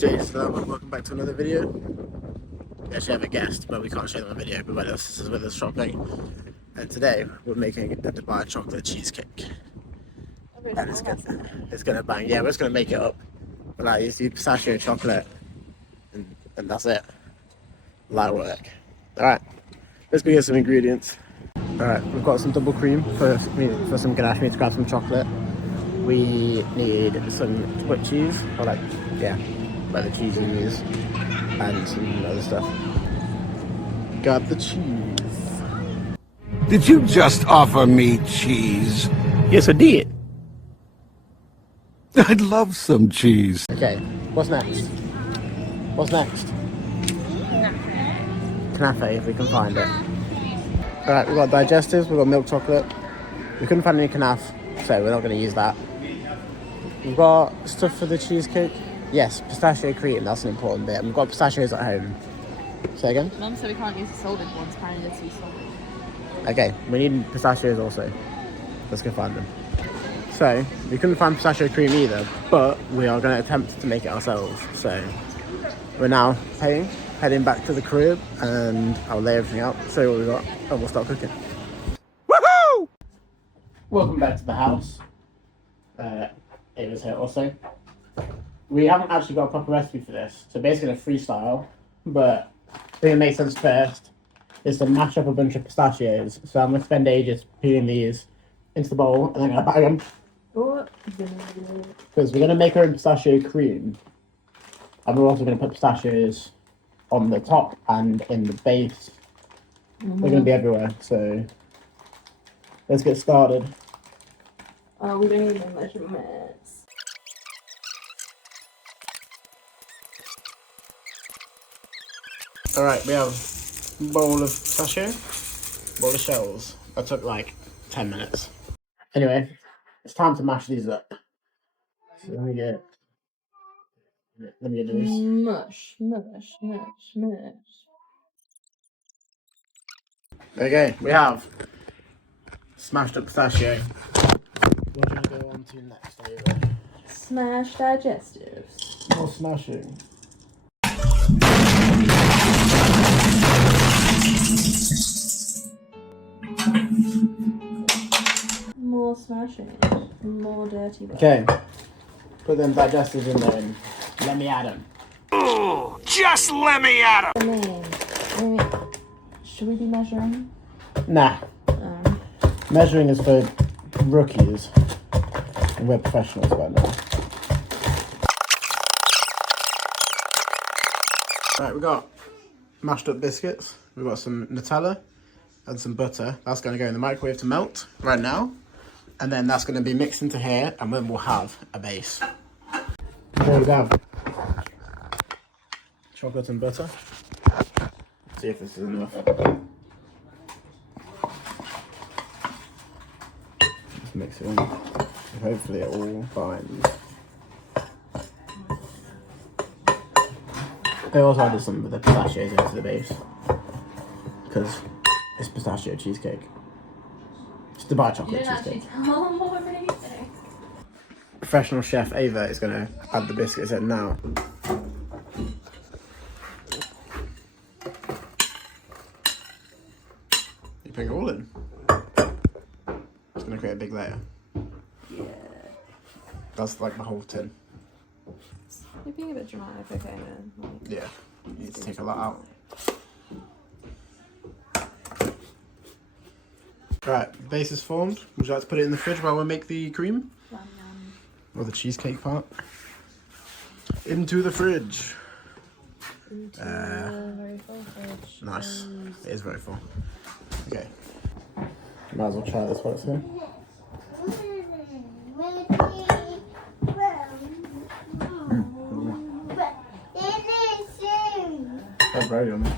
Jason, welcome back to another video. We actually have a guest, but we can't show them a video, but this is with us shopping. And today we're making a Dubai chocolate cheesecake. And it's gonna bang. Yeah, we're just gonna make it up. But like, you see pistachio chocolate, and that's it. Light work. Alright, let's go get some ingredients. Alright, we've got some double cream for some ganache. We need to grab some chocolate. We need some split cheese, or like the cheese you use, and some other stuff. Got the cheese. Did you just offer me cheese? Yes, I did. I'd love some cheese. Okay, what's next? What's next? Knafe, if we can find it. Alright, we've got digestives, we've got milk chocolate. We couldn't find any knafe, so we're not going to use that. We've got stuff for the cheesecake. Yes, pistachio cream, that's an important bit. And we've got pistachios at home. Say again? Mum said we can't use the salted ones, apparently they're too salty. Okay, we need pistachios also. Let's go find them. So, we couldn't find pistachio cream either, but we are going to attempt to make it ourselves. So, we're now heading back to the crib, and I'll lay everything out, show you what we got, and we'll start cooking. Woohoo! Welcome back to the house. It was here also. We haven't actually got a proper recipe for this, so basically a freestyle, but I think it makes sense first is to mash up a bunch of pistachios. So I'm going to spend ages peeling these into the bowl, and then I'm going to bag them. Because we're going to make our own pistachio cream, and we're also going to put pistachios on the top and in the base. They're going to be everywhere, so let's get started. Oh, we don't need no measurements. Alright, we have a bowl of pistachio, bowl of shells. That took like 10 minutes. Anyway, it's time to mash these up. So let me get this. Mush. Okay, we have smashed up pistachio. What do you want to go on to next, Ava? Smash digestives. More smashing. More smashing. More dirty work. Okay, put them digestives in there and let me add them. Ooh, just let me at him. I mean, should we be measuring? Nah. Measuring is for rookies. And we're professionals by now. Right, we've got mashed up biscuits. We've got some Nutella and some butter. That's going to go in the microwave to melt right now. And then that's going to be mixed into here, and then we'll have a base. There we go. Chocolate and butter. See if this is enough. Just mix it in. Hopefully it all binds. I also added some of the pistachios into the base because it's pistachio cheesecake. It's Dubai chocolate cheesecake. Tell them already. Professional chef Ava is going to add the biscuits in now. You put it all in. It's going to create a big layer. Yeah. That's like the whole tin. You're being a bit dramatic, okay then. Yeah, you need to take a lot out. Right, base is formed. Would you like to put it in the fridge while we make the cream? Or the cheesecake part? Into the fridge. Very full fridge. Nice. It is very full. Okay. Might as well try this while it's here. That's very yummy.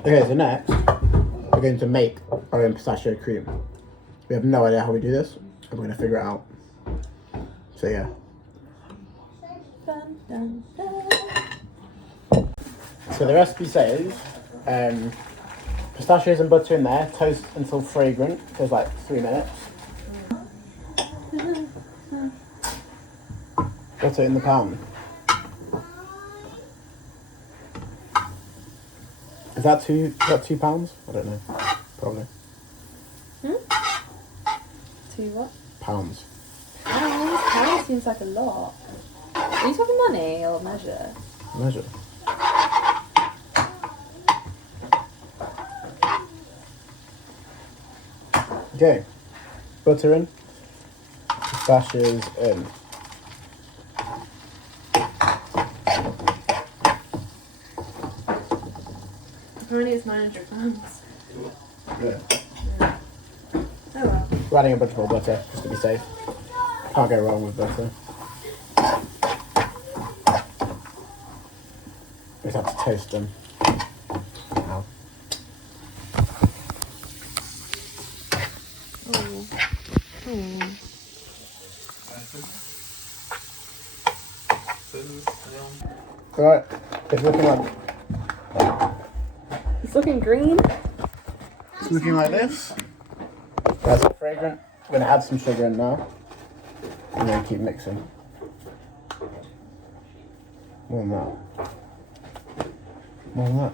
Okay, so next, we're going to make our own pistachio cream. We have no idea how we do this, but we're going to figure it out. So yeah. Dun, dun, dun. So the recipe says, pistachios and butter in there, toast until fragrant, for like 3 minutes. Butter in the pan. Is that £2? I don't know. Probably. Two what? Pounds. Pounds seems like a lot. Are you talking money or measure? Measure. Okay. Butter in. Pistachios in. Apparently it's 900 grams. Yeah. Oh well. We're adding a bunch more butter, just to be safe. Can't go wrong with butter. We just have to toast them. Ow. Oh. Oh. Alright, it's looking like... It's looking green. It's looking like this. That's fragrant. I'm going to add some sugar in now. And then keep mixing. More than that. More than that.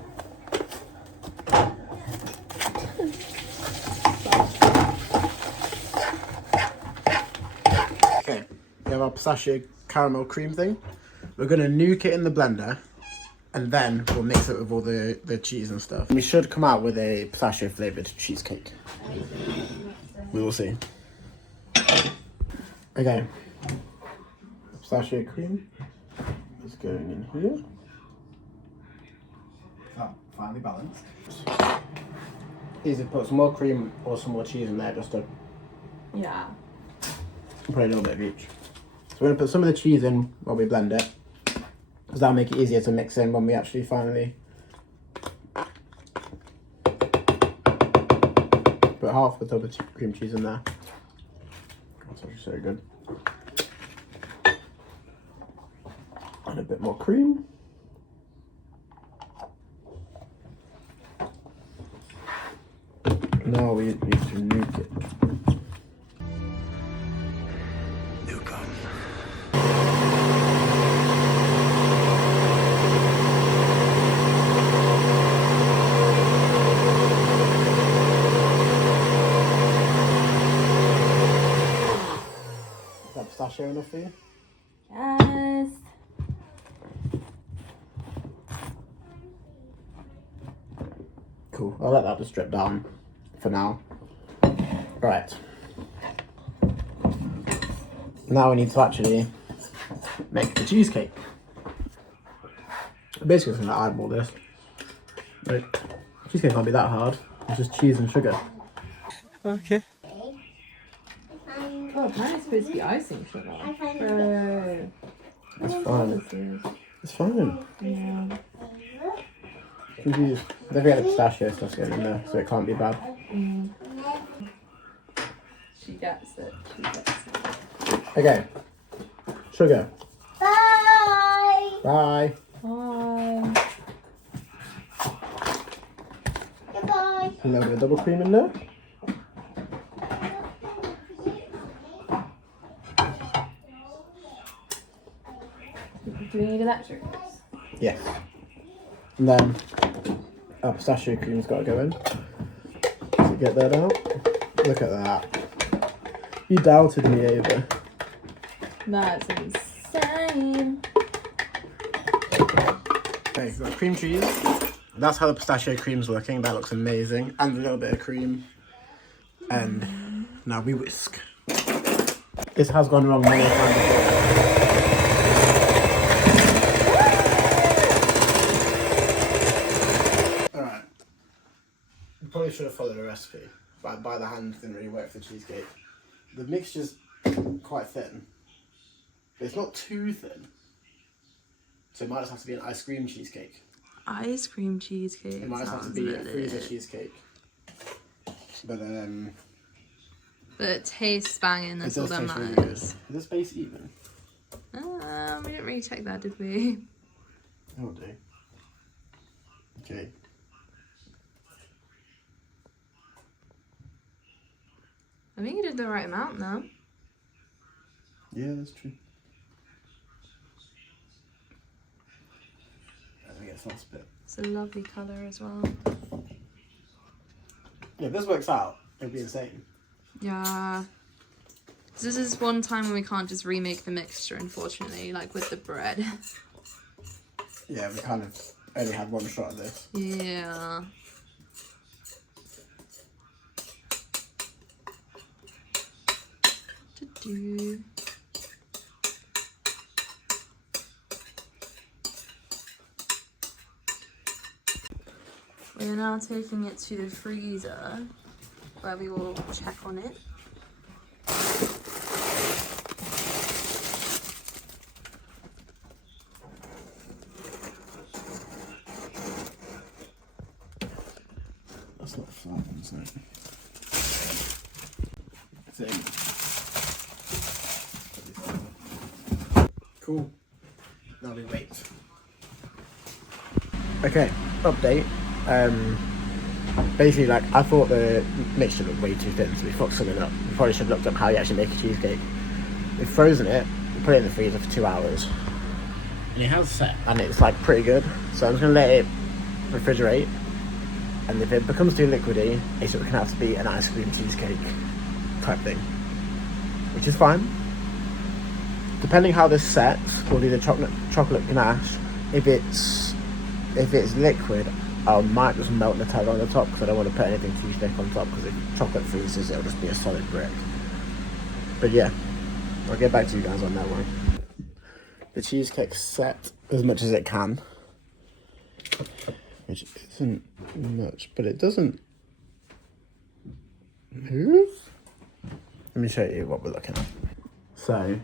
Okay, we have our pistachio caramel cream thing. We're going to nuke it in the blender. And then we'll mix it with all the cheese and stuff. We should come out with a pistachio flavoured cheesecake. We will see. Okay. Pistachio cream is going in here. Is that finely balanced? Easy to put some more cream or some more cheese in there just to Yeah. put a little bit of each. So we're going to put some of the cheese in while we blend it. Because that'll make it easier to mix in when we actually finally put half the tub of cream cheese in there. That's actually so good. And a bit more cream. Now we need to nuke it. Nuke 'em. Is that pistachio enough for you? Yes. Cool. I'll let that just drip down for now. Right. Now we need to actually make the cheesecake. Basically, just gonna eyeball this. Like, cheesecake can't be that hard. It's just cheese and sugar. Okay. Oh, apparently it's supposed to be icing sugar. Bro. It's fine. It's fine. Yeah. Confused. Don't forget the pistachio stuff's going in there, so it can't be bad. She gets it. She gets it. Okay. Sugar. Bye. Bye. Bye. Goodbye. A little bit of double cream in there. Do we need electrics? Yes. And then our pistachio cream's got to go in. So get that out. Look at that. You doubted me, Ava. That's insane. Okay, we've got cream cheese. That's how the pistachio cream's looking. That looks amazing. And a little bit of cream. And now we whisk. This has gone wrong many times before. Alright. You probably should have followed the recipe. But by the hand didn't really work for cheesecake. The mixture's quite thin. But it's not too thin. So it might just have to be an ice cream cheesecake. Ice cream cheesecake. It might just have to be a freezer cheesecake. But But it tastes banging, it that's all does that taste really good. matters. Is the space even? We didn't really check that, did we? It'll do. Okay. I think you did the right amount now. Yeah, that's true. Let me get sauce bit. It's a lovely colour as well. Yeah, if this works out, it'll be insane. Yeah. This is one time when we can't just remake the mixture, unfortunately, like with the bread. Yeah, we kind of only had one shot at this. Yeah. Do-do. We are now taking it to the freezer where we will check on it. That's not a flat one, is it? It's in. Cool. Now we wait. Okay, update. Basically, like, I thought the mixture looked way too thin, so we fucked something up. We probably should have looked up how you actually make a cheesecake. We've frozen it, we put it in the freezer for 2 hours. And it has set. And it's like pretty good. So I'm just gonna let it refrigerate. And if it becomes too liquidy, it's gonna have to be an ice cream cheesecake type thing. Which is fine. Depending how this sets, we'll do the chocolate ganache. If it's liquid, I might just melt Nutella on the top because I don't want to put anything too thick on top because if chocolate freezes, it'll just be a solid brick. But yeah, I'll get back to you guys on that one. The cheesecake's set as much as it can, which isn't much, but it doesn't move. Let me show you what we're looking at. So,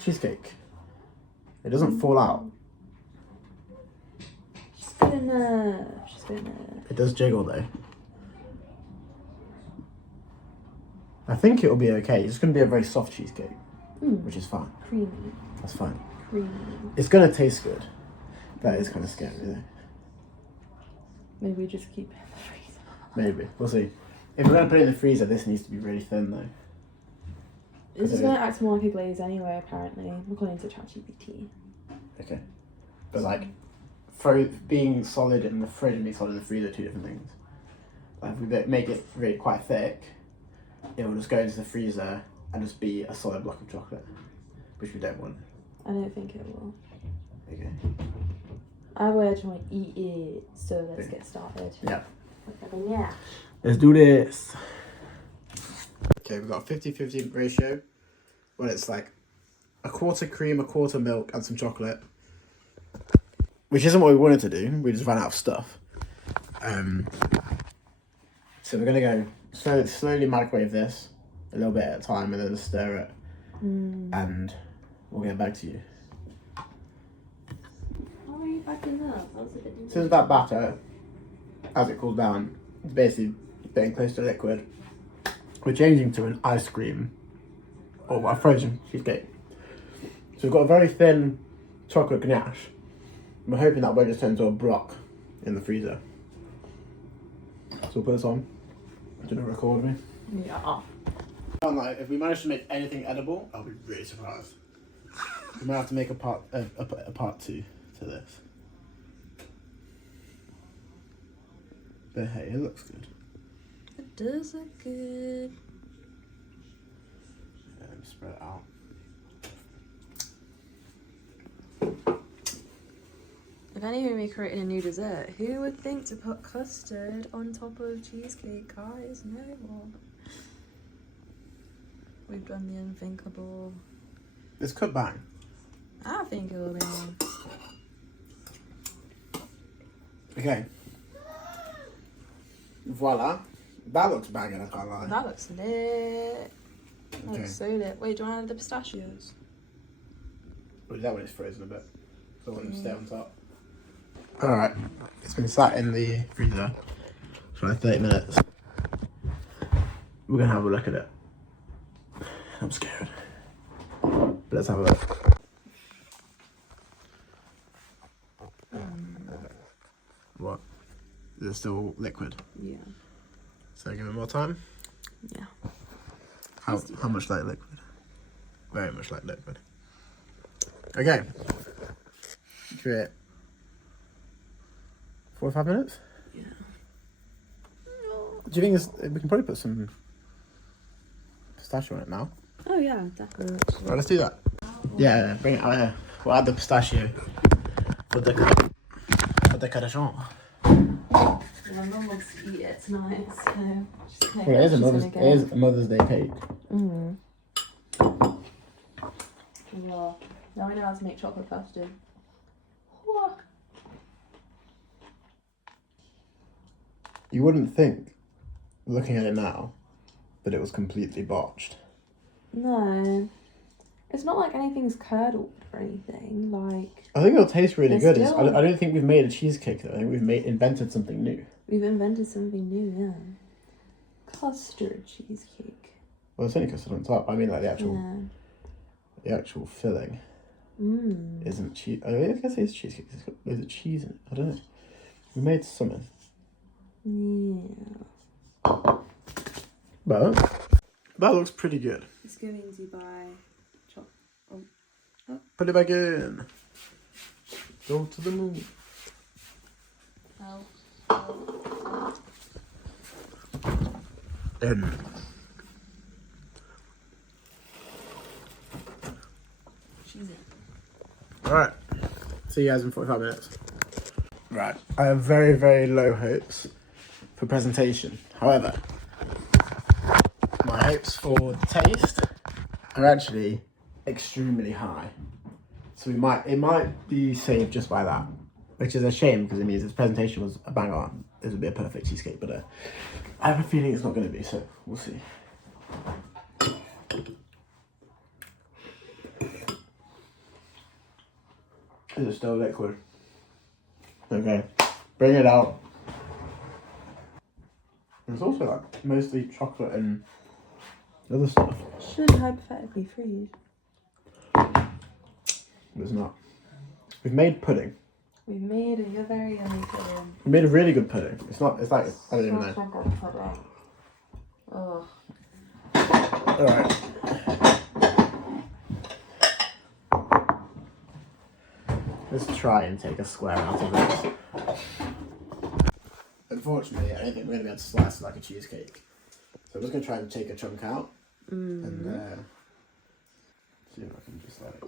cheesecake. It doesn't fall out. Good enough. She's good enough. It does jiggle though. I think it'll be okay. It's going to be a very soft cheesecake, which is fine. Creamy. That's fine. Creamy. It's going to taste good. That is kind of scary though. Maybe we just keep it in the freezer. Maybe. We'll see. If we're going to put it in the freezer, this needs to be really thin though. This is going to act more like a glaze anyway, apparently, according to ChatGPT. Okay. But like, being solid in the fridge and being solid in the freezer are two different things. Like if we make it really quite thick, it will just go into the freezer and just be a solid block of chocolate, which we don't want. I don't think it will. Okay. I would want to eat it, so let's get started. Yeah. Yeah. Let's do this. Okay, we've got a 50-50 ratio. Well, it's like a quarter cream, a quarter milk, and some chocolate. Which isn't what we wanted to do. We just ran out of stuff. So we're gonna go slowly microwave this a little bit at a time, and then stir it, and we'll get back to you. How are you backing up? As soon as that batter, as it cools down, it's basically getting close to liquid. We're changing to an ice cream or a frozen cheesecake. So we've got a very thin chocolate ganache. We're hoping that won't just turn into a block in the freezer. So we'll put this on. Do you want to record me? Yeah. Like, if we manage to make anything edible, I'll be really surprised. We might have to make a part two to this. But hey, it looks good. It does look good. And spread it out. If anything, we created a new dessert. Who would think to put custard on top of cheesecake, guys? No. We've done the unthinkable. This could bang. I think it will be on. Okay. Voila. That looks banging, I can't lie. That looks lit. That Okay. looks so lit. Wait, do you want to add the pistachios? We'll do that when it's frozen a bit. So I want them to stay on top. Alright. It's been sat in the freezer for like 30 minutes. We're going to have a look at it. I'm scared. But let's have a look. What? Is it still liquid? Yeah. So give it more time? Yeah. How much like liquid? Very much like liquid. Okay. Give it 45 minutes? Yeah. Do you think we can probably put some pistachio on it now? Oh yeah, definitely. Right, let's do that. Yeah, bring it out here. We'll add the pistachio for decoration. My mum wants to eat it tonight, so just Well, it is a Mother's Day cake. Mm. Well, now I know how to make chocolate custard. What? You wouldn't think, looking at it now, that it was completely botched. No. It's not like anything's curdled or anything, like... I think it'll taste really It's good. still- I don't think we've made a cheesecake though. I think we've invented something new. We've invented something new, yeah. Custard cheesecake. Well, it's only custard on top. I mean, like the actual filling Mmm. isn't cheese. I guess it's cheesecake. Is it cheese in it? I don't know. We made something. Yeah. But that looks pretty good. It's going to buy Put it back in. Go to the moon. In. cheesy. Alright. See you guys in 45 minutes. Right. I have very, very low hopes for presentation. However, my hopes for the taste are actually extremely high. So it might be saved just by that. Which is a shame because it means its presentation was a bang on. This would be a perfect cheesecake, but I have a feeling it's not going to be, so we'll see. Is it still liquid? Okay, bring it out. There's also like mostly chocolate and other stuff. Should hypothetically freeze. But it's not. We've made pudding. We've made a very yummy pudding. We made a really good pudding. It's like, I don't even know. Pudding. Oh. Alright. Let's try and take a square out of this. Unfortunately, I don't think we're going to be able to slice it like a cheesecake. So I'm just going to try and take a chunk out. And see if I can just like...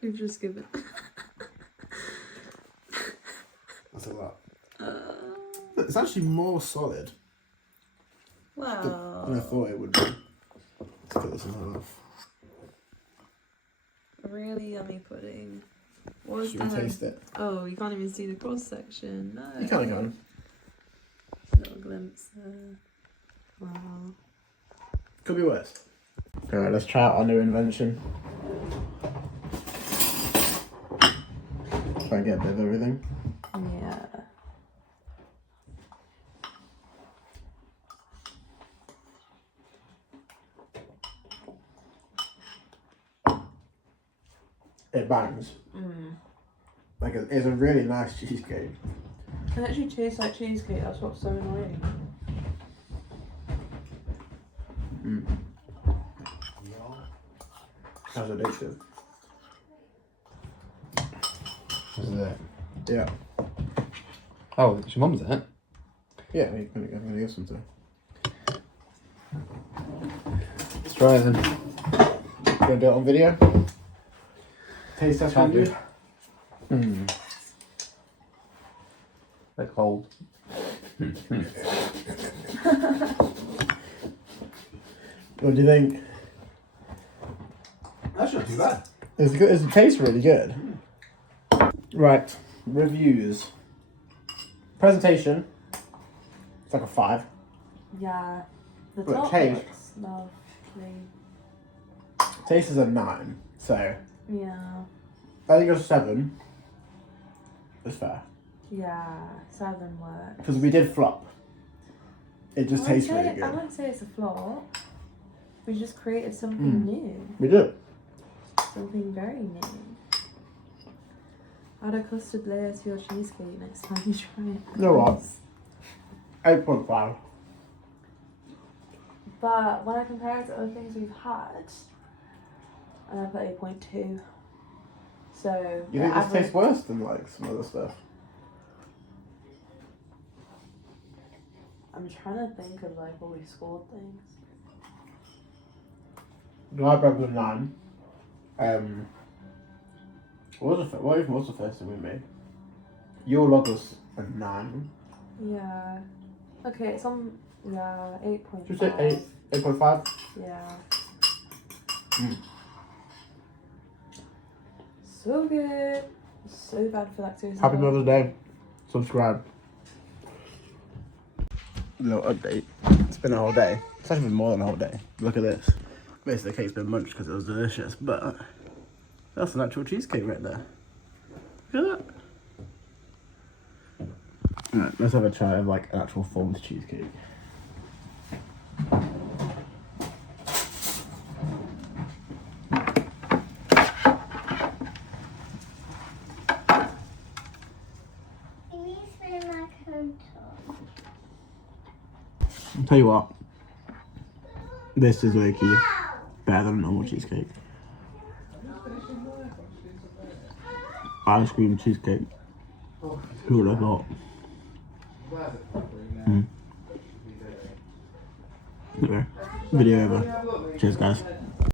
We've just given. That's a lot. It's actually more solid Wow. than I thought it would be. Let's cut this in half. Really yummy pudding. What's Should we that? taste it? Oh, you can't even see the cross section. No. You kind of can. Little glimpse there. Wow. Could be worse. Alright, let's try out our new invention. Try and get a bit of everything. Yeah. It bangs. Like it's a really nice cheesecake. It actually tastes like cheesecake. That's what's so annoying. That's addictive. This is it. Yeah. Oh, it's your mum's it? Yeah, I'm gonna give some to her. Let's try it then. Gonna do it on video? Taste test Can't review? do. Bit cold. What do you think? That's not too bad. It's good. It tastes really good. Right, reviews. Presentation. It's like a 5. Yeah. The But top taste. looks lovely. Taste is a 9. So Yeah. I think a 7 is fair Yeah. 7 works. because we did flop. It just tastes really I good. wouldn't say it's a flop. We just created something new. We did. Something very new. Add a custard layer to your cheesecake next time you try it. You know what? 8.5. But when I compare it to other things we've had, I put 8.2. So You think this tastes worse than like some other stuff? I'm trying to think of like what we scored things. Dry bread with naan. What even was the first thing we made? Your log was a 9. Yeah. Okay, it's on. Yeah, 8.5. Did you say 8.5? Yeah. Mm. So good. So bad for lactose. Happy Mother's Day. Subscribe. Little update. It's been a whole day. It's actually been more than a whole day. Look at this. Basically, the cake's been munched because it was delicious, but that's an actual cheesecake right there. Look at that. Alright, let's have a try of like an actual formed cheesecake. I'll tell you what, this is low-key better than a normal cheesecake. Ice cream cheesecake. Who would have thought? Okay, video over. Cheers, guys.